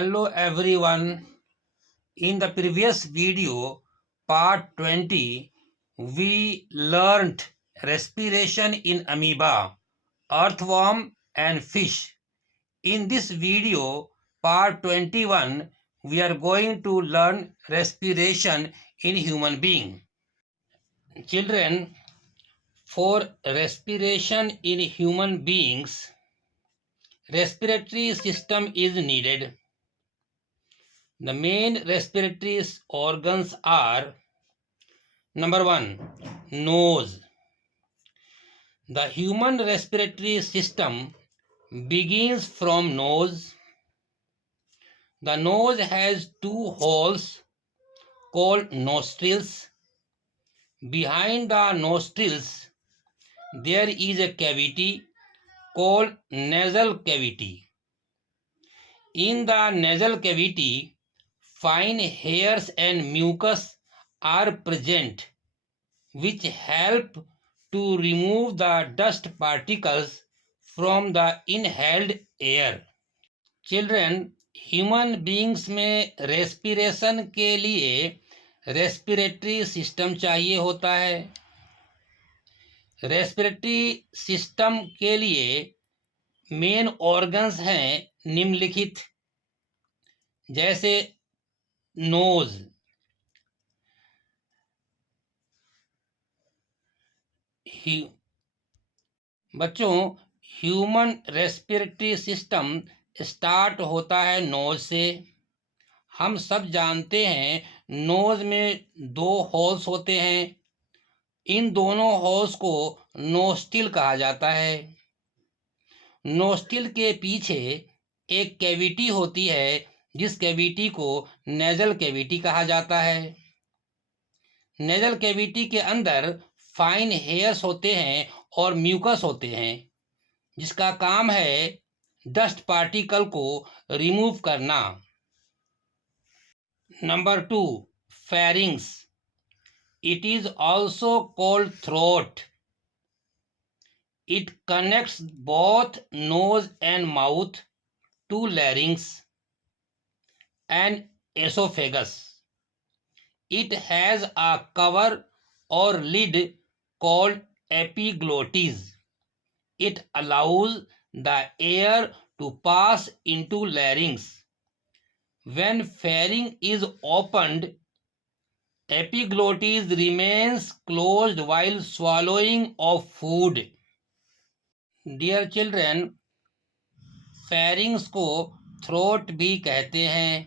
Hello everyone. In the previous video, part 20, we learned respiration in amoeba, earthworm and fish. In this video, part 21, we are going to learn respiration in human being. Children, for respiration in human beings, respiratory system is needed. The main respiratory organs are: number 1, nose. The human respiratory system begins from nose. The nose has two holes called nostrils. Behind the nostrils, there is a cavity called nasal cavity. In the nasal cavity, fine hairs and mucus are present, which help to remove the dust particles from the inhaled air. Children, human beings में respiration के लिए respiratory system चाहिए होता है. Respiratory system के लिए main organs हैं निम्नलिखित, जैसे नोज. बच्चों, ह्यूमन रेस्पिरेटरी सिस्टम स्टार्ट होता है नोज से. हम सब जानते हैं नोज में दो होल्स होते हैं. इन दोनों होल्स को नोस्टिल कहा जाता है. नोस्टिल के पीछे एक कैविटी होती है जिस कैविटी को नेजल कैविटी कहा जाता है. नेजल कैविटी के अंदर फाइन हेयर्स होते हैं और म्यूकस होते हैं, जिसका काम है डस्ट पार्टिकल को रिमूव करना. Number 2, pharynx. It is also called throat. It connects both nose and mouth to larynx and esophagus. It has a cover or lid called epiglottis. It allows the air to pass into larynx. When pharynx is opened, epiglottis remains closed while swallowing of food. Dear children, pharynx को throat भी कहते हैं.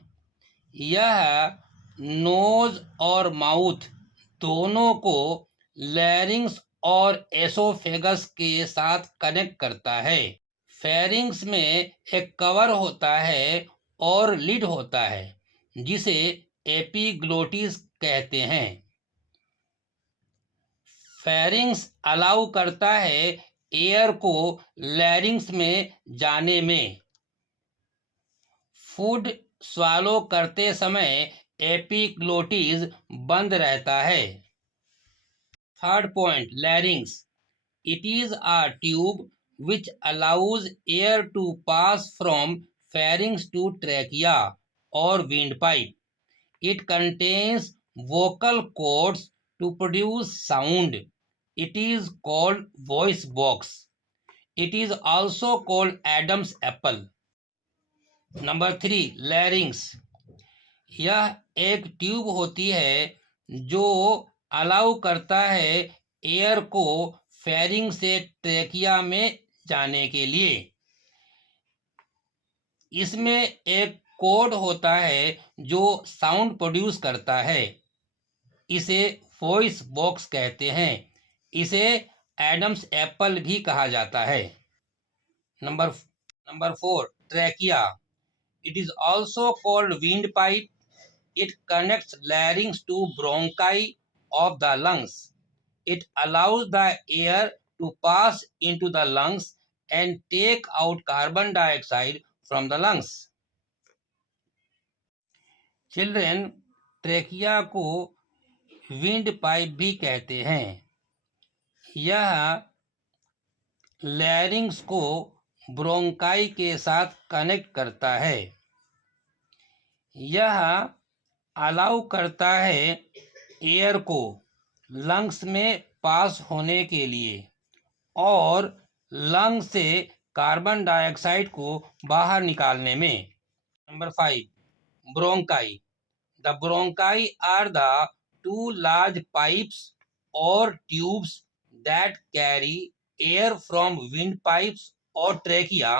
यह knows और mouth दोनों को लैरिंग्स और oesophagus के साथ कनेक्ट करता है. फेरिंग्स में एक कवर होता है और लिड होता है जिसे एपिग्लोटिस कहते हैं. फेरिंग्स अलाउ करता है एयर को लैरिंग्स में जाने में. फूड स्वालो करते समय एपिग्लोटिस बंद रहता है. Third point, लैरिंग्स. It is a tube which allows air to pass from pharynx to trachea or windpipe. It contains vocal cords to produce sound. It is called voice box. It is also called Adam's apple. Number 3, larynx. यह एक tube होती है जो allow करता है air को फेरिंग से trachea में जाने के लिए. इसमें एक कोड होता है जो साउंड प्रोड्यूस करता है. इसे वॉइस बॉक्स कहते हैं. इसे एडम्स एप्पल भी कहा जाता है. Number 4, trachea. It is also called windpipe. It connects larynx to bronchi of the lungs. It allows the air to pass into the lungs and take out carbon dioxide from the lungs. Children, trachea को windpipe भी कहते हैं. यह लैरिंग्स को bronchi के साथ connect करता है. यह अलाउ करता है एयर को लंग्स में पास होने के लिए और लंग्स से कार्बन डाइऑक्साइड को बाहर निकालने में। Number 5, bronchi. The bronchi are the two large pipes or tubes that carry air from windpipes or trachea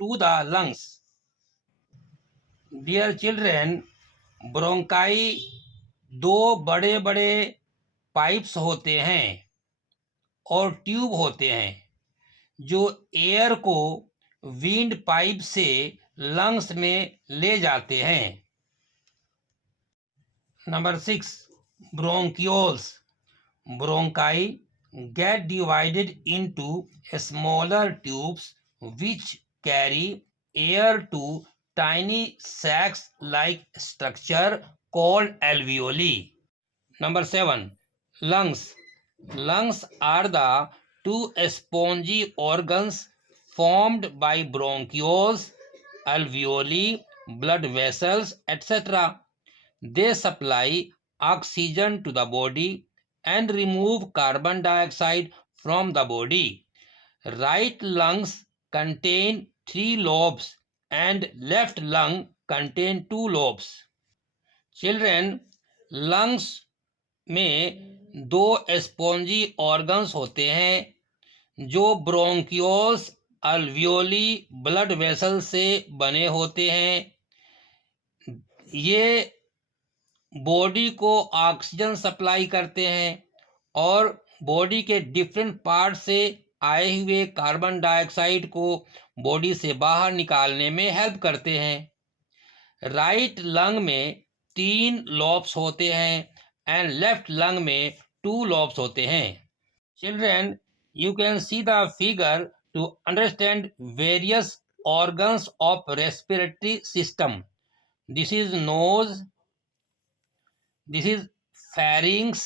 to the lungs. Dear children, bronchi दो बड़े बड़े पाइप्स होते हैं और ट्यूब होते हैं जो एयर को विंड पाइप से लंग्स में ले जाते हैं। Number 6, bronchioles. Bronchi get divided into smaller tubes which carry air to tiny sac-like structure called alveoli. Number 7, lungs. Lungs are the two spongy organs formed by bronchioles, alveoli, blood vessels, etc. They supply oxygen to the body and remove carbon dioxide from the body. Right lungs contain 3 lobes and left lung contain 2 lobes. Children, lungs में 2 spongy organs होते हैं जो bronchioles, alveoli, blood vessel से बने होते हैं। ये body को ऑक्सीजन सप्लाई करते हैं और बॉडी के डिफरेंट पार्ट से आए हुए कार्बन डाइऑक्साइड को बॉडी से बाहर निकालने में हेल्प करते हैं। राइट लंग में 3 लॉब्स होते हैं एंड लेफ्ट लंग में 2 लॉब्स होते हैं। Children, you can see the figure to understand various organs of respiratory system. This is nose, this is pharynx,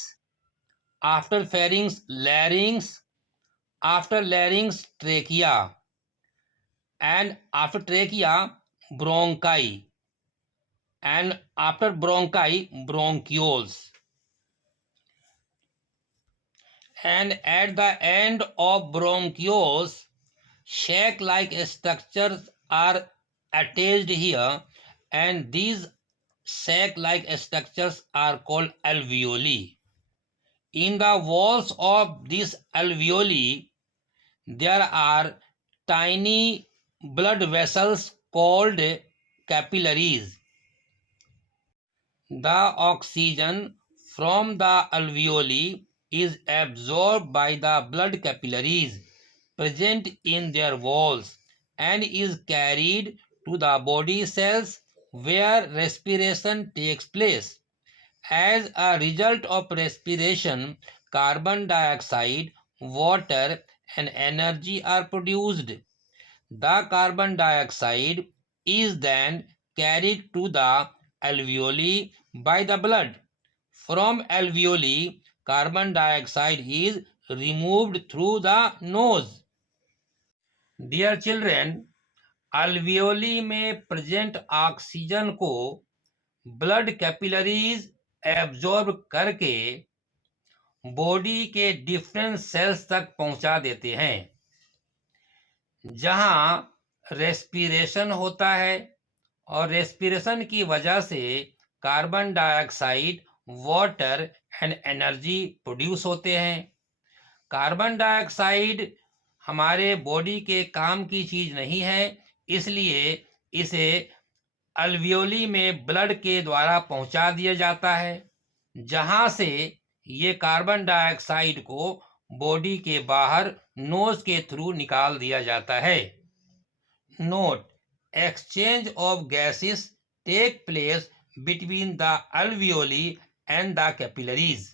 after pharynx larynx, after larynx trachea, and after trachea bronchi, and after bronchi bronchioles, and at the end of bronchioles sac like structures are attached here, and these sac-like structures are called alveoli. In the walls of these alveoli, there are tiny blood vessels called capillaries. The oxygen from the alveoli is absorbed by the blood capillaries present in their walls and is carried to the body cells where respiration takes place. As a result of respiration, carbon dioxide, water, and energy are produced. The carbon dioxide is then carried to the alveoli by the blood. From alveoli, carbon dioxide is removed through the nose. Dear children, alveoli में present oxygen को blood capillaries absorb करके body के different cells तक पहुंचा देते हैं जहां respiration होता है और रेस्पिरेशन की वजह से carbon dioxide, water and energy produce होते हैं। कार्बन डाइऑक्साइड हमारे बॉडी के काम की चीज नहीं है, इसलिए इसे अल्वियोली में ब्लड के द्वारा पहुंचा दिया जाता है जहां से ये कार्बन डाइऑक्साइड को बॉडी के बाहर नोज के थ्रू निकाल दिया जाता है। Note, exchange of gases take place between the alveoli and the capillaries.